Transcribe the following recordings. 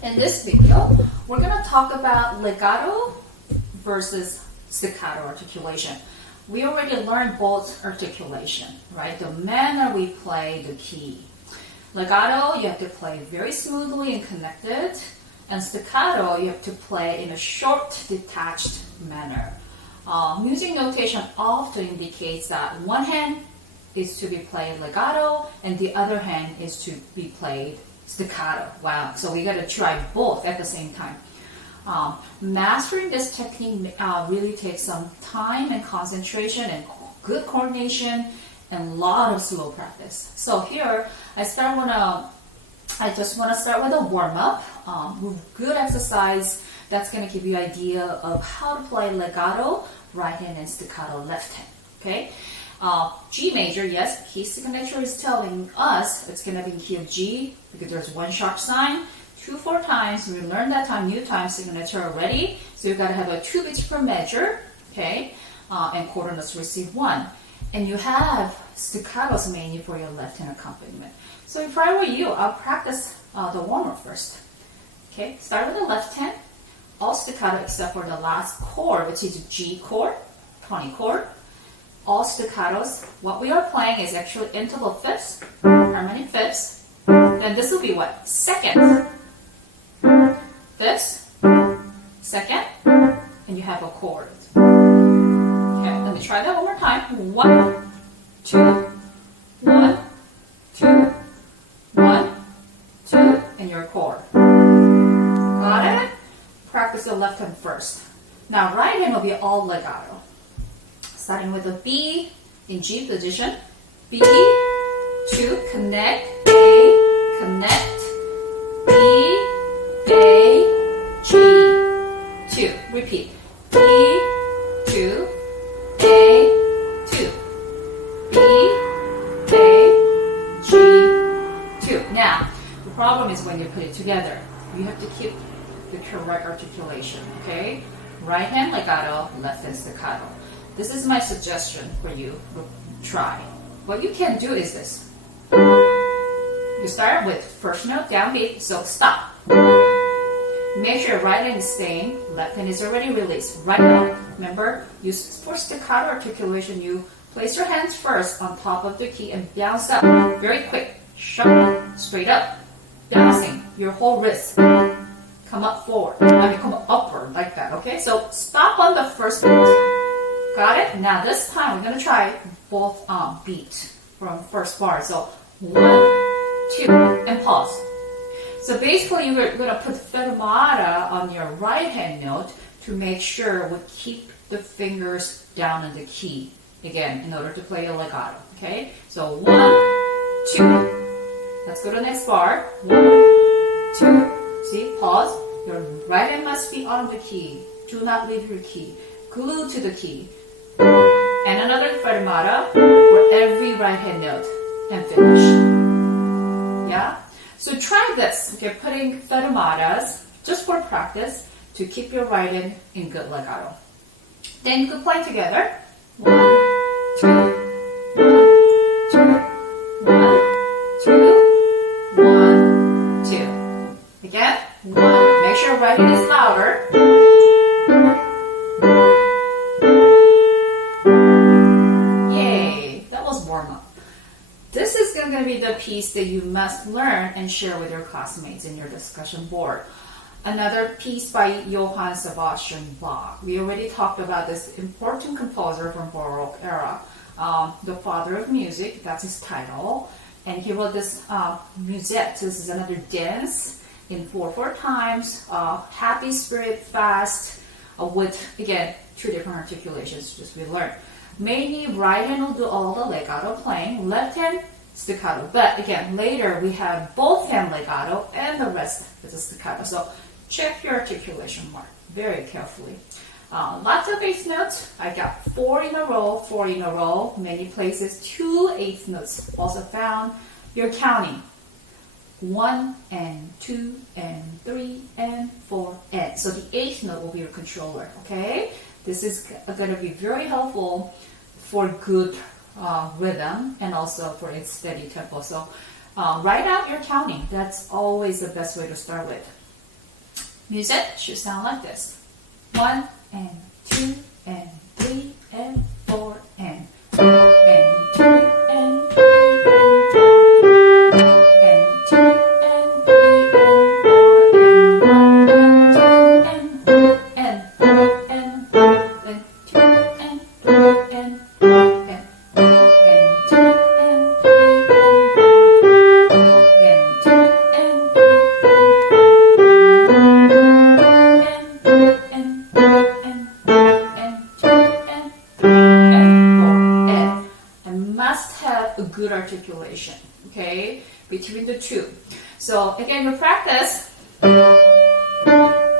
In this video, we're going to talk about legato versus staccato articulation. We already learned both articulation, right? The manner we play the key. Legato, you have to play very smoothly and connected, and staccato, you have to play in a short, detached manner. Music notation often indicates that one hand is to be played legato and the other hand is to be played staccato. Wow, so we got to try both at the same time. Mastering this technique really takes some time and concentration and good coordination and a lot of slow practice. So here, I just want to start with a warm-up, good exercise that's going to give you an idea of how to play legato, right hand, and staccato, left hand. Okay, G major, yes, key signature is telling us it's going to be in key of G because there's one sharp sign. 2-4 times, we learned that time, new time signature already. So you've got to have a 2 beats per measure, okay, and quarter notes receive 1. And you have staccatos mainly for your left hand accompaniment. So if I were you, I'll practice the warm-up first. Okay, start with the left hand, all staccato except for the last chord, which is G chord, 20 chord. All staccatos. What we are playing is actually interval fifths, harmonic fifths. Then this will be what? Second. Fifths, second, and you have a chord. Okay, let me try that one more time. 1, 2, 1, 2, 1, 2, and your chord. Got it? Practice the left hand first. Now right hand will be all legato. Starting with a B in G position. B, 2, connect, A, connect, B, A, G, 2. Repeat. B, 2, A, 2. B, A, G, 2. Now, the problem is when you put it together, you have to keep the correct articulation, okay? Right hand legato, left hand staccato. This is my suggestion for you to try. What you can do is this. You start with first note downbeat, so stop. Make sure right hand is staying, left hand is already released. Right note, remember, for staccato articulation, you place your hands first on top of the key and bounce up. Very quick, sharp, straight up, bouncing your whole wrist. Come up forward, come upward like that, okay? So stop on the first beat. Got it? Now this time we're going to try both beats from first bar. So 1, 2, and pause. So basically you're going to put fermata on your right hand note to make sure we keep the fingers down in the key. Again, in order to play a legato. Okay? So 1, 2. Let's go to the next bar. 1, 2. See? Pause. Your right hand must be on the key. Do not leave your key. Glue to the key. And another fermata for every right hand note and finish. Yeah? So try this. Okay, putting fermatas just for practice to keep your right hand in good legato. Then you can play together. 1, 2, 1, 2, 1, 2, 1, 2. Again, 1. Make sure right hand is louder. This is going to be the piece that you must learn and share with your classmates in your discussion board. Another piece by Johann Sebastian Bach. We already talked about this important composer from Baroque era, the father of music, that's his title. And he wrote this Musette. This is another dance in 4/4 times, happy spirit, fast, with, again, 2 different articulations, just we learned. Mainly right hand will do all the legato playing, left hand staccato. But again, later we have both hand legato and the rest is a staccato. So check your articulation mark very carefully. Lots of eighth notes. I got 4 in a row, 4 in a row. Many places 2 eighth notes also found. You're counting 1 and 2 and 3 and 4 and. So the eighth note will be your controller, okay? This is going to be very helpful for good rhythm and also for its steady tempo. So write out your counting. That's always the best way to start with. Musette should sound like this. 1 and 2 and 3 and 4 and 2 and 3 and 4 and 2 and 3 and 4 and 1 and 2 and 4 and 2 and 3 and 4 and 2 and 3 and must have a good articulation, okay, between the two. So again, you practice.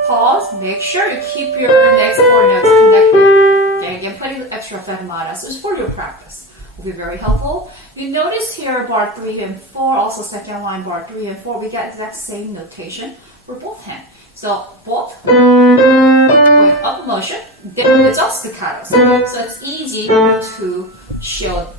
Pause. Make sure you keep your next 4 notes connected. Okay, again, putting extra fermatas is for your practice. Will be very helpful. You notice here bar 3 and 4, also second line bar 3 and 4, we get exact same notation for both hands. So both going up motion, then it's all staccato. So it's easy to show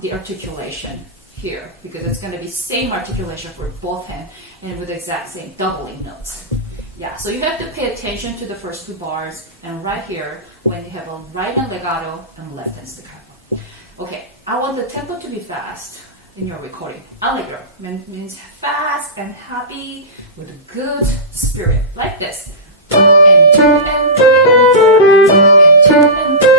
the articulation here because it's going to be same articulation for both hands and with the exact same doubling notes. Yeah, so you have to pay attention to the first 2 bars and right here when you have a right hand legato and left hand staccato. Okay, I want the tempo to be fast in your recording. Allegro means fast and happy with a good spirit, like this. And 2 and 3 and 4 and 2 and 3.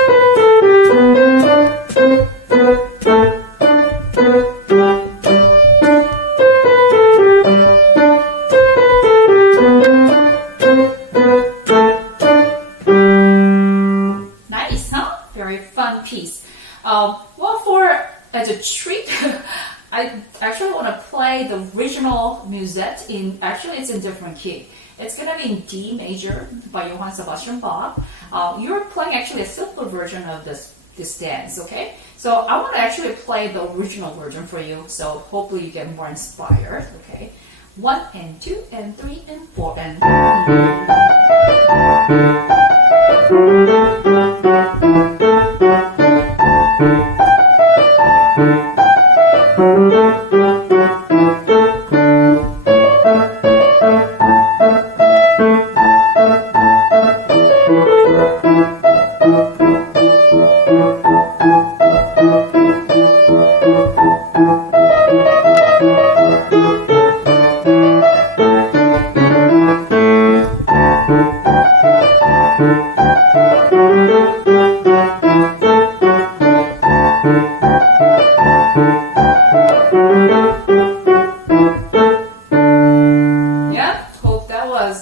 Nice, huh? Very fun piece. As a treat, I actually want to play the original Musette in, actually it's in different key. It's going to be in D major by Johann Sebastian Bach. You're playing actually a simpler version of this dance, okay? So I want to actually play the original version for you, so hopefully you get more inspired, okay? 1 and 2 and 3 and 4 and...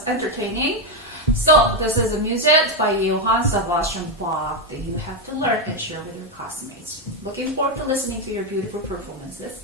entertaining. So this is a Musette by Johann Sebastian Bach that you have to learn and share with your classmates. Looking forward to listening to your beautiful performances.